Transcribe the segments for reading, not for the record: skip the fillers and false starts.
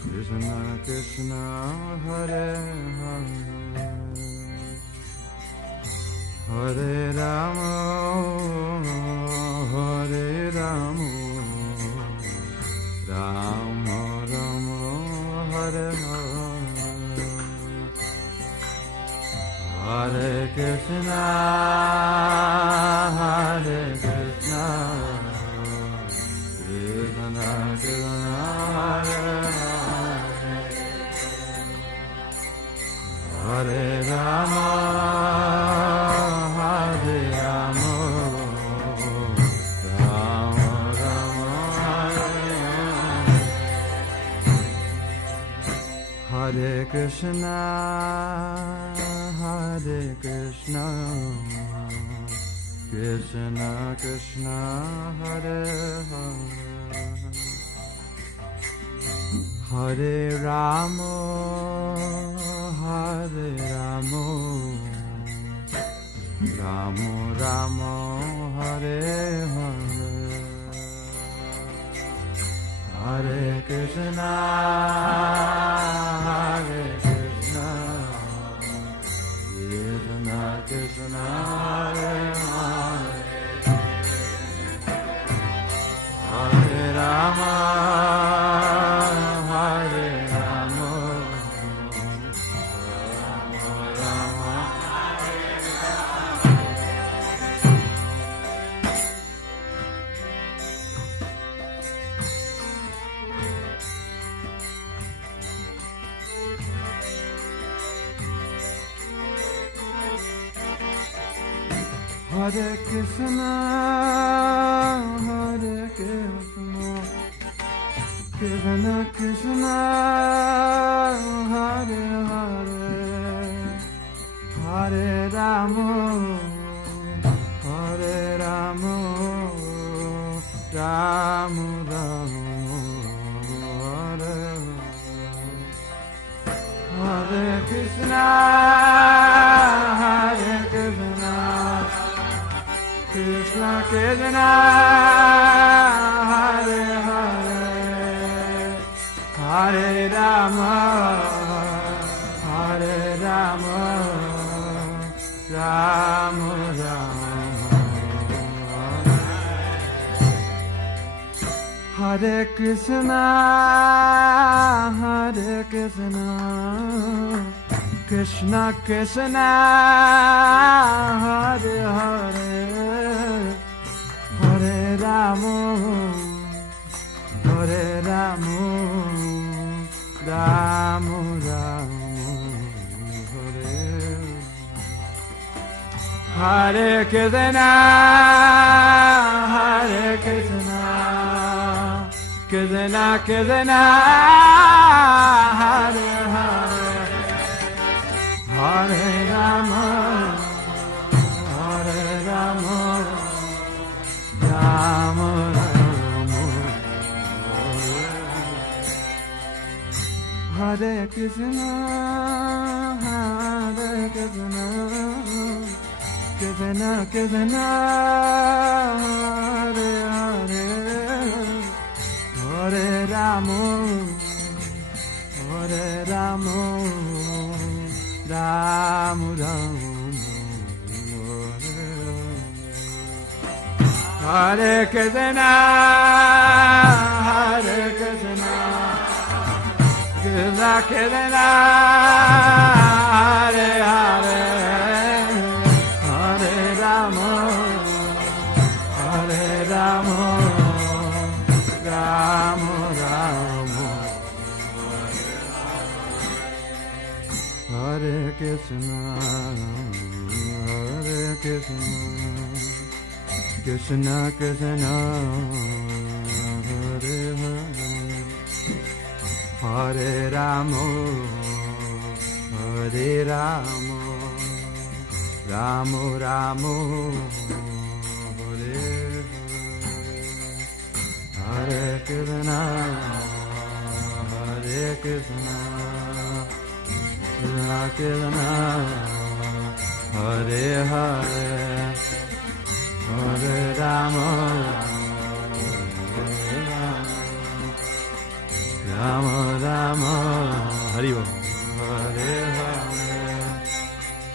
Krishna Krishna Hare Hare Hare Rama Hare Rama Rama Rama Hare Hare Hare Krishna Hare Krishna Krishna Krishna Hare Hare Rama Hare Rama Rama Rama Hare Krishna Hare Krishna Krishna Krishna Hare Hare Hare Rama Hare Rama Rama Rama Hare Hare Hare Krishna Hare Krishna Krishna Krishna Hare Hare Hare Rama Hare Krishna, Hare Krishna, Krishna Krishna, Hare Hare, Hare Rama, Hare Rama, Rama Rama, Hare Hare, Hare Krishna, Hare Krishna. Krishna Krishna Hare Hare Hare Rama Hare Rama Rama Rama Hare Krishna Hare Krishna Krishna Krishna Hare Hare Hare Rama Hare Rama Rama Rama Hare Hare Krishna Hare Krishna Krishna Krishna Hare Hare Hare Rama, Hare Rama, Rama Rama, Hare Krishna, Hare Krishna, Krishna Krishna, Hare Hare, Hare Rama, Hare Rama. Ram Ram Hare Krishna Hare Krishna Krishna Krishna Hare Hare Hare Rama Hare Rama Rama Rama Hare Krishna, Hare Krishna, Krishna Krishna, Hare Hare, Hare Rama, Hare Rama, Rama Rama, Hare Hare, Hare Krishna, Hare Krishna. Krishna Krishna Hare Hare Hare Rama Rama Rama Hari Bol Hare Hare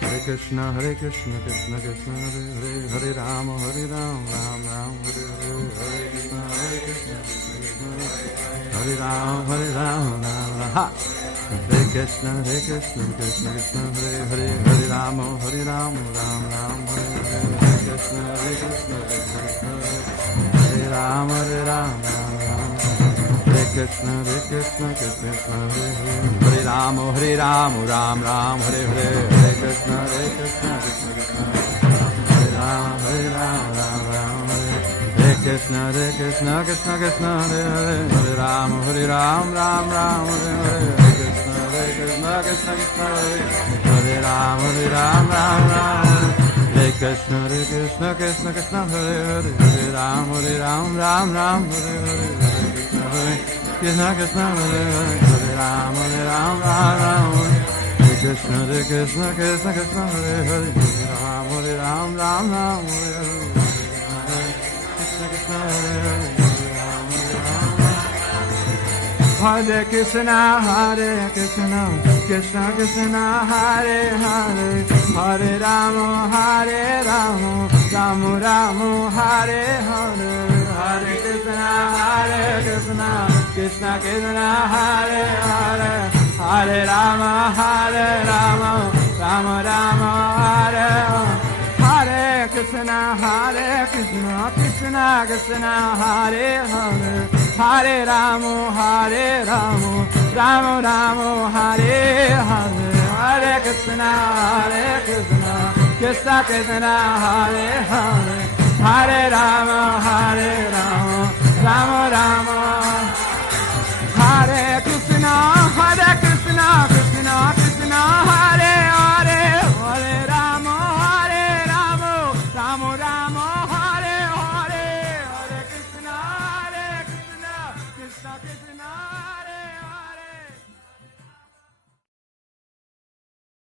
Hare Krishna Krishna Krishna Hare Hare Hare Rama Ram Ram Hare Hare Hare Krishna Krishna Hare Ram Ram Ram Hare Krishna Krishna Krishna Hare Hare Hare Rama Ram Ram Hare Hare Hare Krishna Krishna Hare Ram Ram Hare Krishna Krishna Hare Hare Ram Ram Hare Hare Hare Krishna Krishna Hare Ram Ram Hare Krishna Krishna Hare Hare Ram Ram Hare Hare Krishna Krishna Hare Ram Hare Krishna Krishna Hare Hare Ram Ram Hare Hare Krishna Krishna Hare Ram Hare Krishna Krishna Hare Hare Ram Ram Hare Hare Krishna Krishna Krishna Hare Hare Hare Rama Rama Hare Hare Hare Krishna Krishna Krishna Hare Hare Hare Rama Rama Rama Hare Hare Krishna Krishna Krishna Hare Hare Hare Rama Rama Hare Hare Hare Krishna Krishna Krishna Hare Hare Hare Rama Rama Rama Hare Krishna Krishna Hare Hare Hare Rama Rama Hare Hare Hare Krishna Krishna Hare